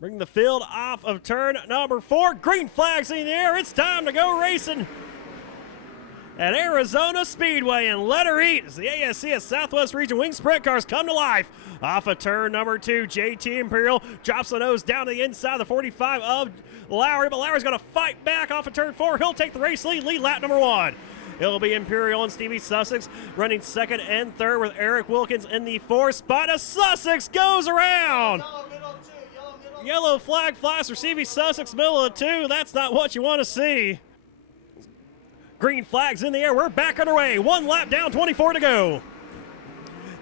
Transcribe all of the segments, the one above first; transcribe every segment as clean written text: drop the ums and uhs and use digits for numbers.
Bring the field off of turn number 4. Green flags in the air. It's time to go racing at Arizona Speedway, and let her eat as the ASCS Southwest Region Wing Sprint cars come to life. Off of turn number 2, JT Imperial drops the nose down to the inside of the 45 of Lowry, but Lowry's going to fight back off of turn 4. He'll take the race lead lap number 1. It'll be Imperial and Stevie Sussex running second and third with Eric Wilkins in the 4th spot as Sussex goes around. Yellow flag flies for Stevie Sussex, middle of the 2. That's not what you want to see. Green flags in the air. We're back underway. 1 lap down, 24 to go.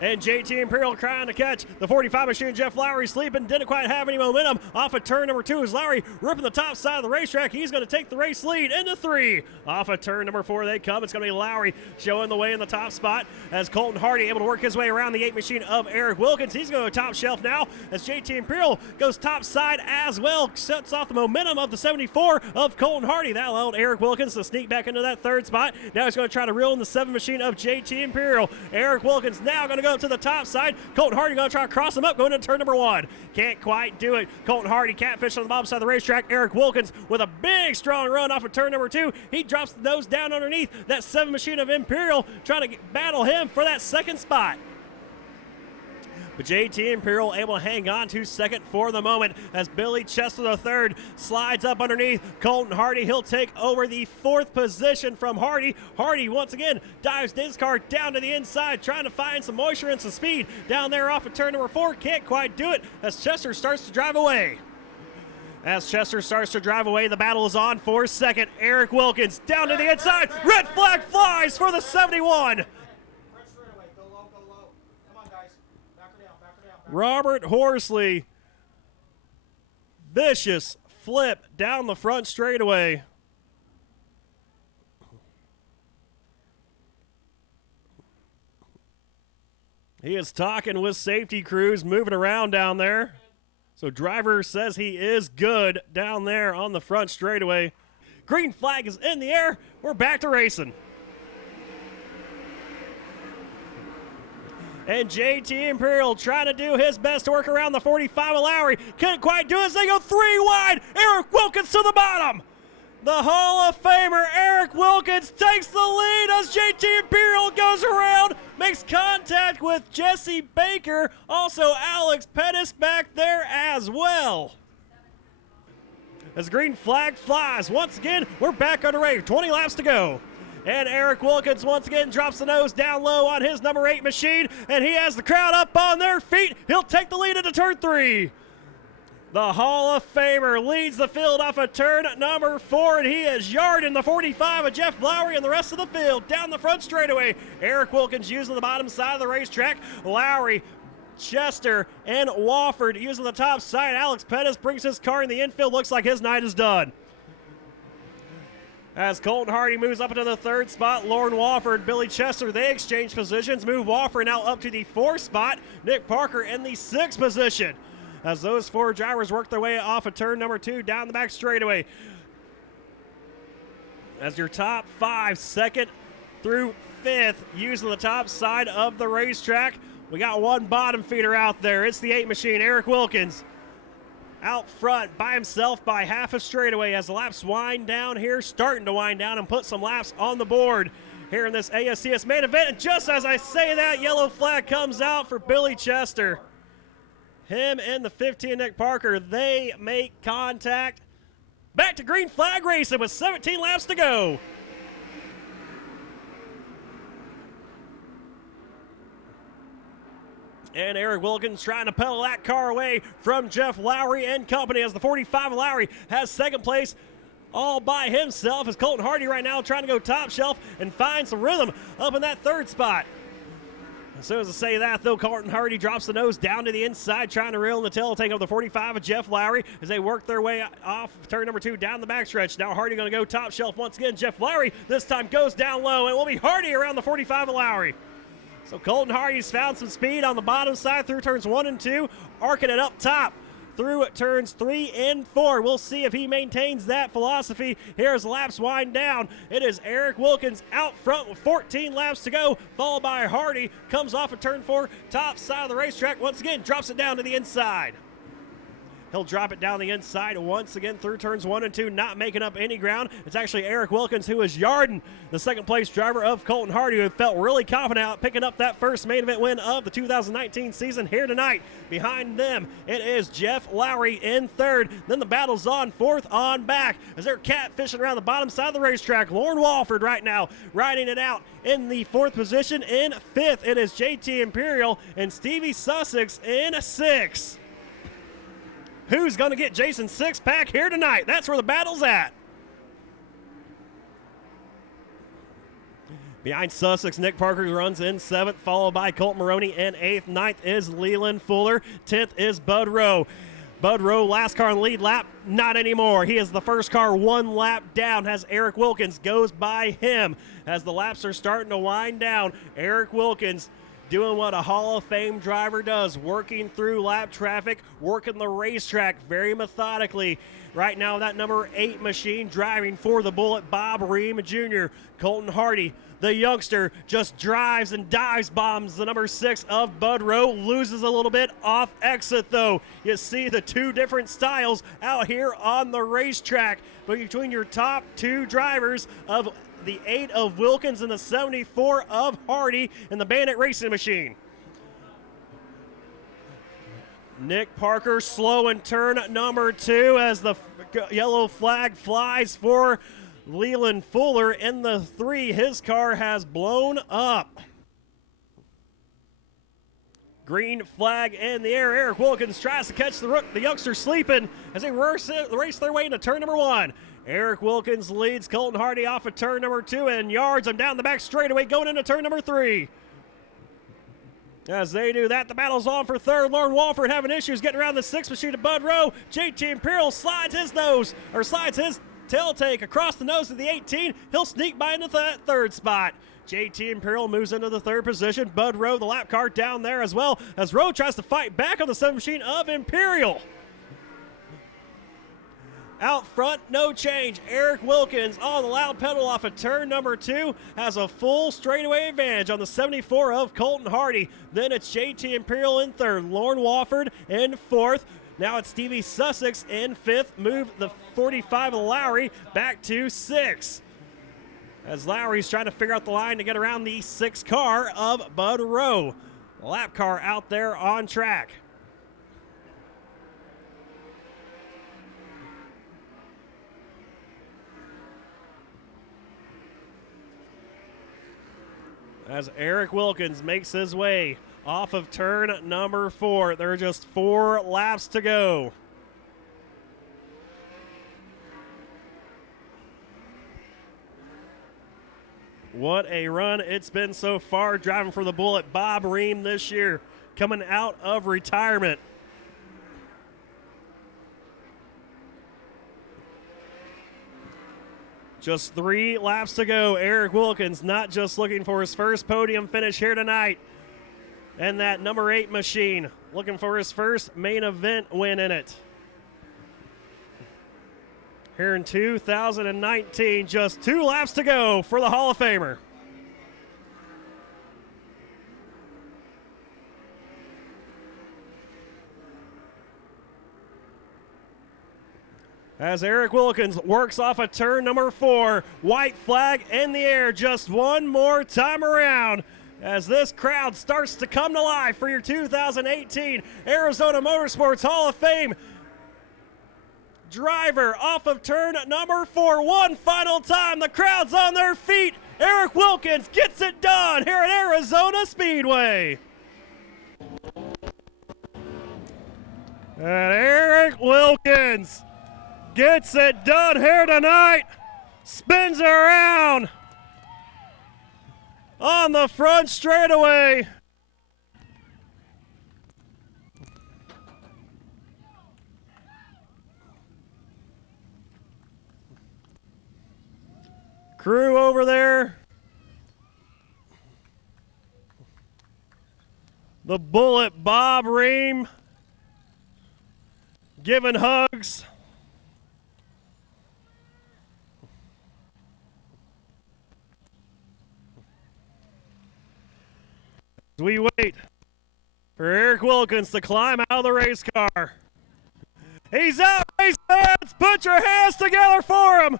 And JT Imperial trying to catch the 45 machine. Jeff Lowry sleeping, didn't quite have any momentum. Off of turn number 2 is Lowry ripping the top side of the racetrack. He's going to take the race lead into 3. Off of turn number 4 they come. It's going to be Lowry showing the way in the top spot as Colton Hardy able to work his way around the 8 machine of Eric Wilkins. He's going to top shelf now as JT Imperial goes top side as well. Sets off the momentum of the 74 of Colton Hardy. That allowed Eric Wilkins to sneak back into that 3rd spot. Now he's going to try to reel in the 7 machine of JT Imperial. Eric Wilkins now going to go to the top side. Colton Hardy going to try to cross him up going into turn number 1. Can't quite do it. Colton Hardy catfish on the bottom side of the racetrack. Eric Wilkins with a big strong run off of turn number 2. He drops the nose down underneath that 7 machine of Imperial, trying to battle him for that 2nd spot. But JT Imperial able to hang on to 2nd for the moment as Billy Chester III slides up underneath Colton Hardy. He'll take over the 4th position from Hardy. Hardy once again dives his car down to the inside, trying to find some moisture and some speed down there off of turn number 4. Can't quite do it as Chester starts to drive away. As Chester starts to drive away, the battle is on for 2nd. Eric Wilkins down to the inside. Red flag flies for the 71. Robert Horsley, vicious flip down the front straightaway. He is talking with safety crews, moving around down there. So driver says he is good down there on the front straightaway. Green flag is in the air. We're back to racing. And JT Imperial trying to do his best to work around the 45 of Lowry. Couldn't quite do it as they go 3 wide. Eric Wilkins to the bottom. The Hall of Famer Eric Wilkins takes the lead as JT Imperial goes around, makes contact with Jesse Baker. Also Alex Pettis back there as well. As green flag flies, once again, we're back underway. 20 laps to go. And Eric Wilkins once again drops the nose down low on his number 8 machine, and he has the crowd up on their feet. He'll take the lead into turn 3. The Hall of Famer leads the field off of turn number 4, and he is yarding the 45 of Jeff Lowry and the rest of the field down the front straightaway. Eric Wilkins using the bottom side of the racetrack. Lowry, Chester, and Wofford using the top side. Alex Pettis brings his car in the infield. Looks like his night is done. As Colton Hardy moves up into the 3rd spot, Lauren Wofford, Billy Chester, they exchange positions. Move Wofford now up to the 4th spot. Nick Parker in the 6th position. As those 4 drivers work their way off of turn number 2 down the back straightaway. As your top 5, 2nd through 5th, using the top side of the racetrack. We got one bottom feeder out there. It's the 8 machine, Eric Wilkins. Out front by himself by half a straightaway as the laps wind down here, starting to wind down and put some laps on the board here in this ASCS main event. And just as I say that, yellow flag comes out for Billy Chester. Him and the 15, Nick Parker, they make contact. Back to green flag racing with 17 laps to go. And Eric Wilkins trying to pedal that car away from Jeff Lowry and company as the 45 of Lowry has 2nd place all by himself as Colton Hardy right now trying to go top shelf and find some rhythm up in that 3rd spot. As soon as I say that, though, Colton Hardy drops the nose down to the inside, trying to reel in the tail, take up the 45 of Jeff Lowry as they work their way off turn number 2 down the backstretch. Now Hardy going to go top shelf once again. Jeff Lowry this time goes down low, and it will be Hardy around the 45 of Lowry. So Colton Hardy's found some speed on the bottom side through turns 1 and 2, arcing it up top through turns 3 and 4. We'll see if he maintains that philosophy. Here's laps wind down. It is Eric Wilkins out front with 14 laps to go, followed by Hardy. Comes off of turn 4, top side of the racetrack. Once again, drops it down to the inside. He'll drop it down the inside once again through turns 1 and 2, not making up any ground. It's actually Eric Wilkins who is yarding the second place driver of Colton Hardy, who felt really confident out picking up that first main event win of the 2019 season here tonight. Behind them, it is Jeff Lowry in third. Then the battle's on fourth on back as they're catfishing around the bottom side of the racetrack. Lauren Walford right now riding it out in the fourth position. In fifth, it is JT Imperial and Stevie Sussex in sixth. Who's going to get Jason's six-pack here tonight? That's where the battle's at. Behind Sussex, Nick Parker runs in seventh, followed by Colt Maroney in eighth. Ninth is Leland Fuller. 10th is Bud Rowe. Bud Rowe, last car on the lead lap, not anymore. He is the first car one lap down as Eric Wilkins goes by him. As the laps are starting to wind down, Eric Wilkins doing what a Hall of Fame driver does, working through lap traffic, working the racetrack very methodically. Right now, that number 8 machine driving for the Bullet, Bob Ream Jr. Colton Hardy, the youngster, just drives and dives bombs the number 6 of Bud Rowe, loses a little bit off exit though. You see the two different styles out here on the racetrack, but between your top two drivers of the 8 of Wilkins and the 74 of Hardy in the Bandit Racing Machine. Nick Parker slow in turn number 2 as the yellow flag flies for Leland Fuller. In the 3, his car has blown up. Green flag in the air. Eric Wilkins tries to catch the youngster sleeping as they race their way into turn number 1. Eric Wilkins leads Colton Hardy off of turn number 2 and yards him down the back straightaway going into turn number 3. As they do that, the battle's on for third. Lauren Walford having issues getting around the 6th machine of Bud Rowe. JT Imperial slides his tail take across the nose of the 18. He'll sneak by into that third spot. JT Imperial moves into the third position. Bud Rowe, the lap car, down there as well as Rowe tries to fight back on the 7th machine of Imperial. Out front, no change. Eric Wilkins on the loud pedal off of turn number 2 has a full straightaway advantage on the 74 of Colton Hardy. Then it's JT Imperial in third, Lauren Walford in fourth. Now it's Stevie Sussex in fifth. Move the 45 of Lowry back to 6. As Lowry's trying to figure out the line to get around the 6 car of Bud Rowe. The lap car out there on track. As Eric Wilkins makes his way off of turn number 4. There are just 4 laps to go. What a run it's been so far driving for the Bullet. Bob Ream this year coming out of retirement. Just 3 laps to go. Eric Wilkins not just looking for his first podium finish here tonight. And that number 8 machine looking for his first main event win in it. Here in 2019, just 2 laps to go for the Hall of Famer. As Eric Wilkins works off of turn number 4, white flag in the air just one more time around as this crowd starts to come to life for your 2018 Arizona Motorsports Hall of Fame driver off of turn number 4. One final time, the crowd's on their feet. Eric Wilkins gets it done here at Arizona Speedway. And Eric Wilkins gets it done here tonight. Spins around on the front straightaway. Crew over there. The Bullet, Bob Ream, giving hugs. As we wait for Eric Wilkins to climb out of the race car. He's out, race fans. Put your hands together for him.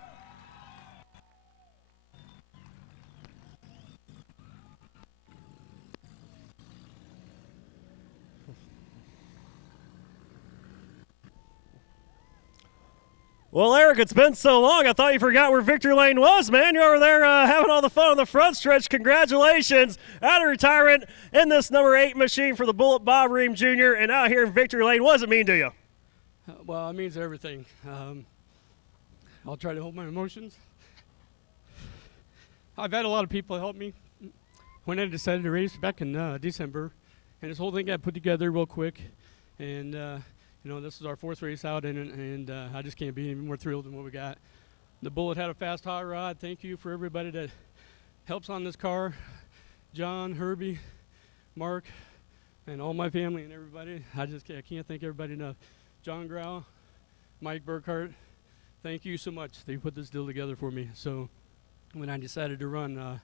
Well, Eric, it's been so long. I thought you forgot where victory lane was, man. You're over there having all the fun on the front stretch. Congratulations. Out of retirement in this number 8 machine for the Bullet Bob Ream Jr. and out here in victory lane. What does it mean to you? Well, it means everything. I'll try to hold my emotions. I've had a lot of people help me when I decided to race back in December, and this whole thing got put together real quick. And you know, this is our 4th race out, and I just can't be any more thrilled than what we got. The Bullet had a fast hot rod. Thank you for everybody that helps on this car. John, Herbie, Mark, and all my family and everybody. I can't thank everybody enough. John Grau, Mike Burkhart, thank you so much. They put this deal together for me. So when I decided to run,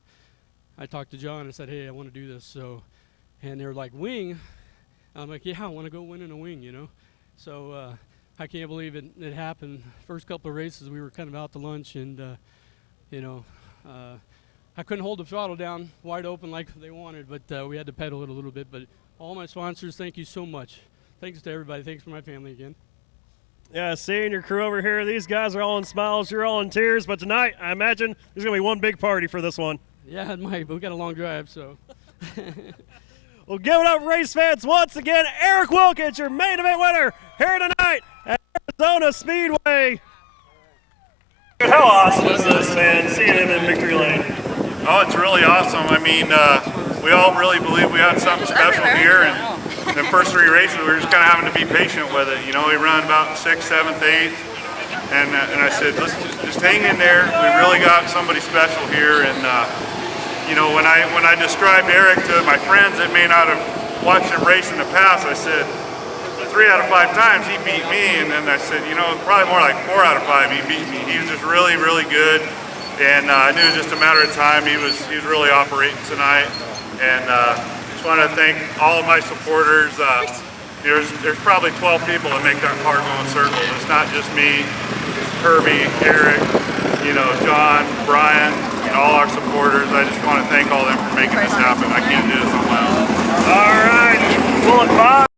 I talked to John and said, hey, I want to do this. So, and they were like, wing? I'm like, yeah, I want to go win in a wing, you know. So I can't believe it happened. First couple of races, we were kind of out to lunch, and you know, I couldn't hold the throttle down wide open like they wanted, but we had to pedal it a little bit. But all my sponsors, thank you so much. Thanks to everybody. Thanks for my family again. Yeah, seeing your crew over here, these guys are all in smiles, you're all in tears, but tonight, I imagine there's going to be one big party for this one. Yeah, it might, but we got a long drive, so. Well, give it up, race fans, once again. Eric Wilkins, your main event winner here tonight at Arizona Speedway. Dude, how awesome is this, man, seeing him in victory lane? Oh, it's really awesome. I mean, we all really believe we had something special here, and the first 3 races, we were just kind of having to be patient with it. You know, we run about 6th, 7th, 8th, and I said, let's just hang in there. We really got somebody special here, and you know, when I described Eric to my friends that may not have watched him race in the past, I said 3 out of 5 times he beat me, and then I said, you know, probably more like 4 out of 5 he beat me. He was just really, really good, and I knew it was just a matter of time. He was really operating tonight, and just want to thank all of my supporters. There's probably 12 people that make that car go in circles. It's not just me, it's Herbie, Eric, you know, John, Brian, and all our supporters. I just want to thank all of them for making this happen. I can't do this on my own. All right, Bullet Bob.